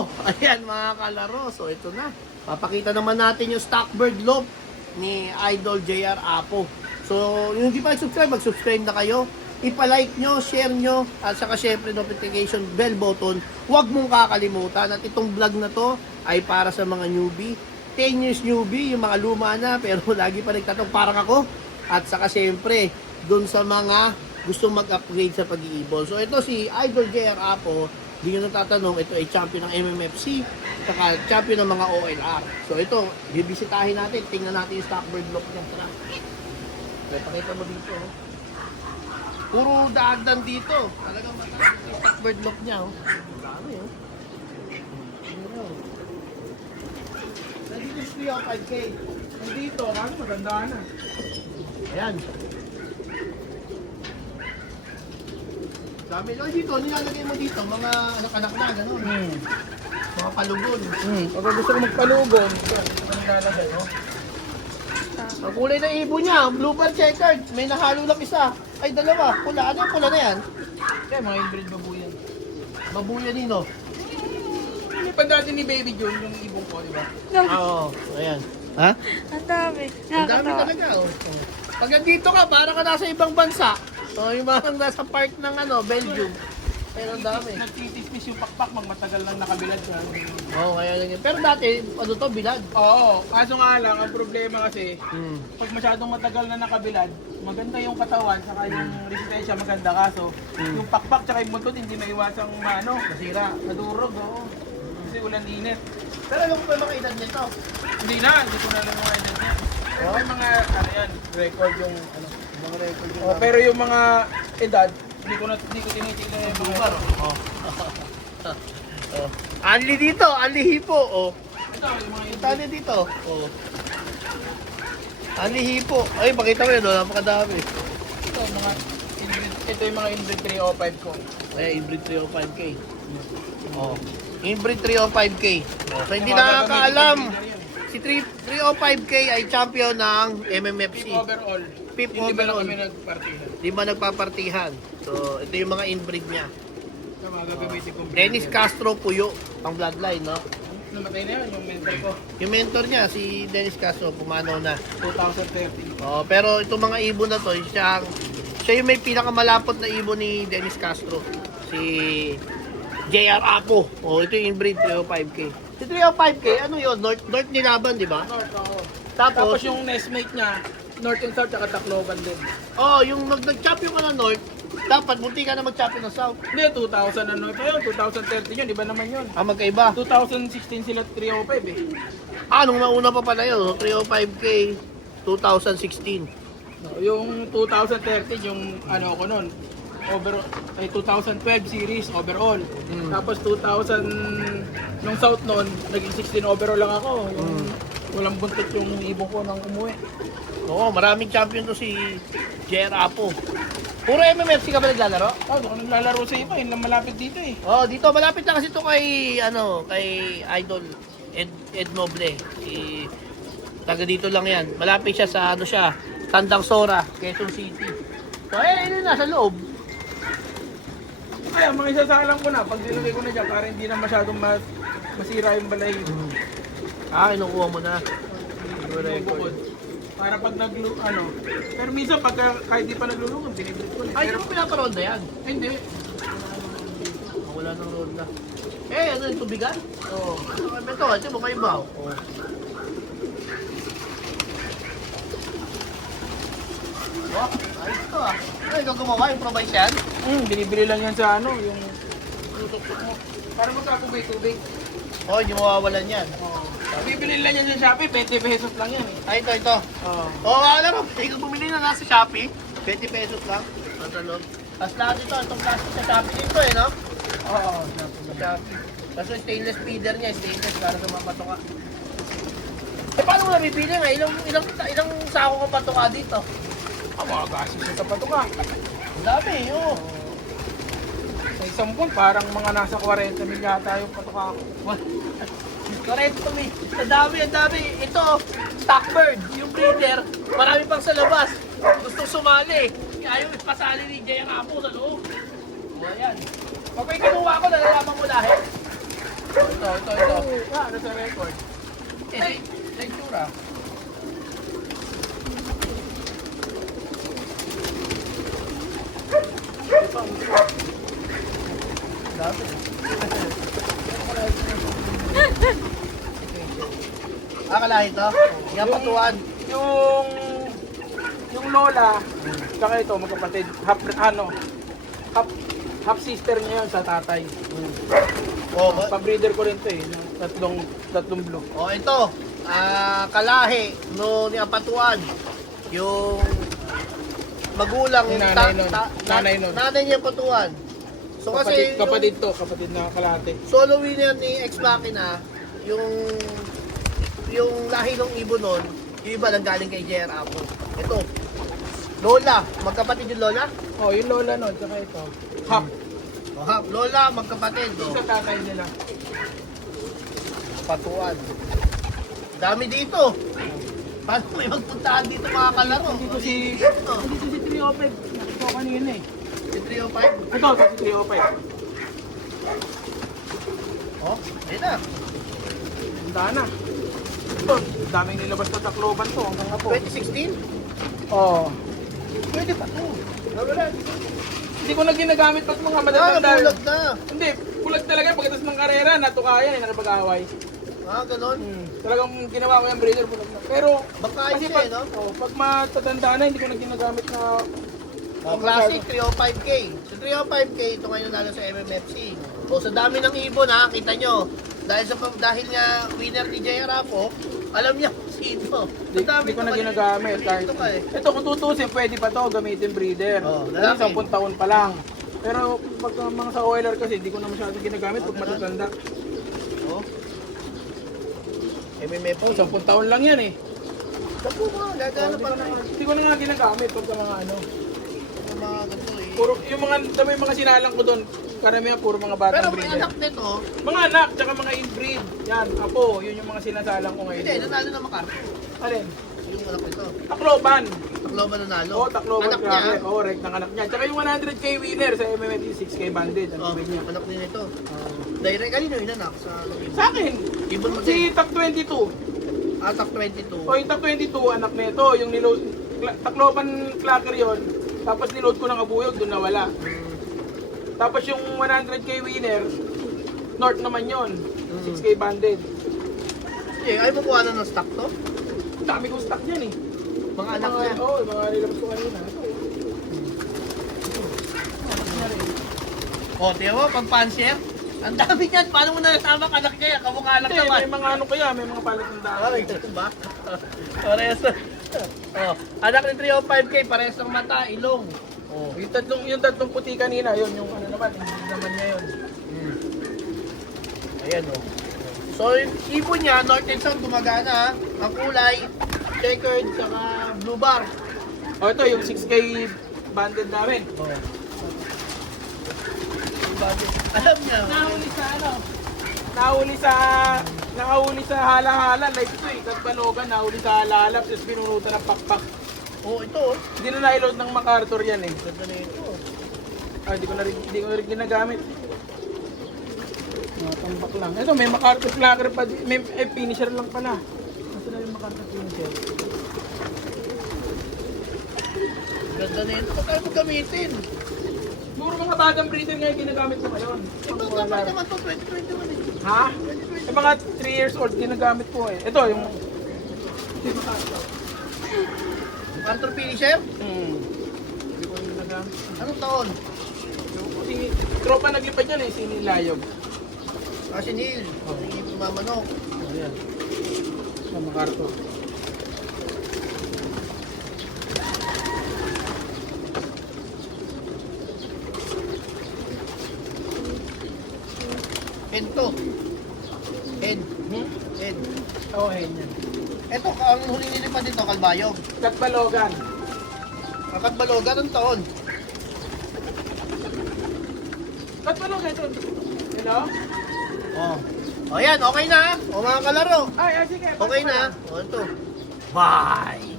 Apo. Ayan mga kalaro. So ito na. Papakita naman natin yung Stockbird Loop ni Idol JR Apo. So yung hindi pa subscribe, mag-subscribe na kayo. Ipa-like nyo, share nyo, at saka syempre notification bell button. Huwag mong kakalimutan. At itong vlog na to ay para sa mga newbie. 10 years newbie, yung mga luma na, pero lagi pa nagtatanong parang ako. At saka syempre, dun sa mga gustong mag-upgrade sa pag-iibon. So ito si Idol JR Apo, hindi nyo natatanong, ito ay champion ng MMFC, saka champion ng mga OLR. So ito, bibisitahin natin, tingnan natin yung Stockbird Loop niya. Tara. Okay, pakita mo dito. Oh. Puro daagdan dito. Talagang mataas yung Stockbird Loop niya. Oh. Dami oh. Nandito yung 305K. Nandito, kasi maganda na. Ayan. Dami. O dito, nilalagay mo dito, mga anak-anak na, gano'n. Mga palugon. Pag gusto ko magpalugon, ito ang nilalagay, no? Ang kulay na ibon niya, blue bar checkered. May nahalo lang isa. Ay, dalawa. Pula. Ano yung pula na yan? Kaya mga inbreed babuyan. Babuyan nino. Yung pa dati ni Baby John, yung ibong ko, di ba? Oo. Ayan. Ha? Ang dami. Ang dami talaga, oh. Pag nandito ka, para ka nasa ibang bansa. So, yung mga nasa park ng Belgium. Pero ang dami. Nagtitismis yung pakpak, magmatagal lang nakabilad siya. Oo, kaya lang yun. Pero dati, ano to, bilad. Oo, kaso nga lang, ang problema kasi, Hmm. pag masyadong matagal na nakabilad, maganda yung katawan, saka yung resistensya maganda kaso, yung pakpak tsaka yung buntot hindi maiwasang masira, madurog, oo. Kasi ulan init. Pero alam ko pa yung mga edad nito. Hindi ko na lang mga edad niya. Pero may mga, yan, record yung, Mga record yung oh, pero yung mga edad, hindi ko tinitignan yung mga lugar. Oh. Oh. Anli dito, anli hipo. Oh. Ito, yung mga edad. Tali dito. Oh. Anli hipo. Ay, pakita mo yun, oh. Napakadami. Ito, mga inbreed, ito yung mga inbreed 305 ko. Ay, inbreed 305K. Oh. Inbreed 305K. Oh. So, hindi nakakaalam. Si 305K ay champion ng MMFC. Overall. Fifth Hindi ba lang overall. kami nagpartihan? Di ba nagpapartihan? So, ito yung mga inbreed niya. Sa mga gagamitin kong Dennis Castro Puyo, ang bloodline, no? Namatay na yun, yung mentor ko. Yung mentor niya, si Dennis Castro, pumanaw na. 2013. Oh, pero itong mga ibon na to, siya yung may pinakamalapot na ibon ni Dennis Castro. Si JR Apo. Oh, ito yung inbreed 305K. Si 305K, ano yun? North nilaban, di ba? North, oo. Tapos, Tapos yung nestmate niya, North and South, tsaka Tacloban din. oh, yung nag-champion ka ng North, dapat munti ka na mag-champion ng South. Hindi, 2000 ano pa yun, 2013 yun, iba naman yun. Ah, magkaiba. 2016 sila 305 eh. Ah, nung nauna pa pala yun, so 305K, 2016. No, yung 2013, yung ano ko nun, overall, ay 2012 series overall. Tapos 2000, nung South nun, naging 16 overall lang ako. Yung walang buntot yung ibon ko nang umuwi. Oo, maraming champion to si JR Apo. Puro MMFC ka ba naglalaro? Oh, doon naglalaro sa iba, yun lang malapit dito eh. Oh, dito malapit lang kasi to kay kay Idol Ed Noble. Si taga dito lang 'yan. Malapit siya sa Tandang Sora, Quezon City. So, yun nasa loob. Kaya mga isasalang ko na, pag nilagay ko na dyan, para hindi na masyadong masira yung balay. Ah, kinukuha mo na. Yung bukod. Para pag pero minsan pag kahit di pa naglulungan, binibrit ko na. Ay, hindi mo pinaparonda yan. Ay, hindi. Wala nang ronda. Ano yung tubigan? Oo. Ito mo kayo ba? Oh. Wow, ayos to ah. Ano, ikaw gumawa yung provise yan? Binibili lang yan sa yung tutok mo. Para magkakubay-tubig. Oh, hindi mawawalan yan. Oo. Bibili lang yan sa Shopee, 20 pesos lang yan eh. Ay, ito. Oo. Oo, wala mo. Ikaw bumili na nasa Shopee. 20 pesos lang. Ang talong. Tapos lahat ito, itong plastic sa Shopee dito no? Oo. Sa Shopee. Tapos yung stainless feeder niya, stainless para sa mga patoka. Eh, paano mo nabibili nga? Ilang sako ka patoka dito? Mga gasos sa patuka. Ang dami, oo. Sa isang buwan, parang mga nasa 40 mil yata yung patuka ko. Correct to me. Ang dami. Ito, Stockbird, yung breeder. Marami pang sa labas. Gustong sumali. Ayaw ipasali ni Jay ang apo sa loob. O, ayan. Pag may kinuha ko, nalalaman mo lahat. Ito. ito. Ano sa record? Sa itsura. Dami. Kalahi to? Yan patuan. Yung lola, saka ito magkapatid, half sister niya yun sa tatay. Oh, Pa-breeder ko rin to eh, ng tatlong blue. oh ito. Kalahi no ni Apatuan. Yung magulang Yung nanay nun. nanay niya Patuan. So kasi Kapatid na kalahati. solo winner ni Ex Machina, yung lahi ng ibon nun, yung iba nang galing kay JR Apo. Ito, Lola, magkapatid yung Lola? Oh, yung lola nun, saka ito. Half. O ha, Lola, magkapatid. Yung Oh. sa tatay nila. Patuan. Dami dito. Paano may magpuntaan dito mga kalaro? Dito si 305. Nakita ko kanina eh. Si 305. Ito si 305. Oh, ayun na. Handa na. Ito, daming nilabas na Tacloban to hanggang nga po. 2016? Oh. Pwede pa to. Wala. Hindi ko na ginagamit pag mga Ah, matatanda. bulag na. Hindi, bulag talaga pagkatapos ng karera, natukayan eh, nakapag-away. Ah, ganon. Talagang ginawa ko yung breeder, bulag na. Pero, Baka kasi siya, pag, no? pag matatanda na, hindi ko na ginagamit na... Oh, classic, 305K. Sa 305K, ito ngayon nanalo sa MMFC. O sa dami ng ibon ha, kita nyo. Dahil nga winner ni JR Apo, alam niya kung sino. Hindi ko na ginagamit. Kahit, Ito ka eh. ito kung tutusin, pwede pa to gamitin breeder. Oh, Kasi lalaki. 10 taon pa lang. Pero pag mga sa oiler kasi, hindi ko na masyadong ginagamit pag matatanda. Oh. MMFC. Oh, 10 taon lang yan eh. Kapo mo, gagana pa na. Hindi ko na nga ginagamit pag mga ano. Yung mga ganito eh. Puro, yung mga sinalang ko doon, karamihan puro mga Pero batang may breeder. anak nito, Mga anak, tsaka mga inbreed. Yan, apo, yun yung mga sinasalang ko ngayon. hindi, nanalo na MacArthur. Alin? Yung anak nito. Tacloban. Tacloban nanalo. Oo, Tacloban Anak niya. Cracker. Oo, correct ng anak niya. Tsaka yung 100k winner sa MMFC 6k banded. Ang Oh, tubig niya. anak niya nito. Direct, kanino yun anak? Sa akin, Ibon mo si din. Tac 22. Atak 22. O yung Tac 22, anak nito. Yung niload, Tacloban Cracker yun. Tapos niload ko ng abuyog, doon nawala. Tapos yung 100k winner, North naman yun. 6k banded. Eh, ay mo kuha na ng stock to? Ang dami kong stock yan eh. Mga anak niya. Oo, yung mga nilabas ko kanina. O, tiyo mo, pag pansier, ang dami niyan. Paano mo nasama ang anak niya? Kamukha lang Hindi, naman. may mga ano kaya, may mga palit ng daan. Ay, ito ba? Parehas na. Oh, anak ni 305K, parehas ng mata, ilong. Oh. Yung tatlong puti kanina, yun yung ano naman, hindi naman niya yun. Ayan o. So, yung ibon niya, North and South, gumagana ha. Ang kulay, checkered, saka blue bar. O ito, yung 6k banded namin. Oh. Alam niya. Nahuli sa ano? Nahuli sa hala-hala, like ito eh, Katbalogan, nahuli sa hala-hala, tapos binunutan ng pakpak. Oh, ito oh. Hindi na naiload ng MacArthur yan eh. Ganda na ito. Ah, hindi ko na rin ginagamit. Tambak lang. Ito, may MacArthur Clacker pa, may finisher lang pala. Nasa na yung MacArthur finisher? Ganda na ito. Kaya mo gamitin. Puro mga batang breeder nga yung ginagamit ko ngayon. Ito, tama naman to, 2021 eh. Ha? Yung mga 3 years old ginagamit ko eh. Ito, yung... Cantor finisher? Hindi ko yung ginagamit. Anong taon? Si tropa naglipad yan eh, si Nilayog. Ah, si Neil. Yung mamanok. Ayan. Sa MacArthur. Hen to. Hen. Hen. Oo, hen yan. Ito, ang huling nilipad dito, Kalbayog. Katbalogan. Akat Balogan, anong taon? Katbalogan ito. Hello? Oh. O yan, okay na. O mga kalaro. Ay, sige. Okay na. O ito. Bye!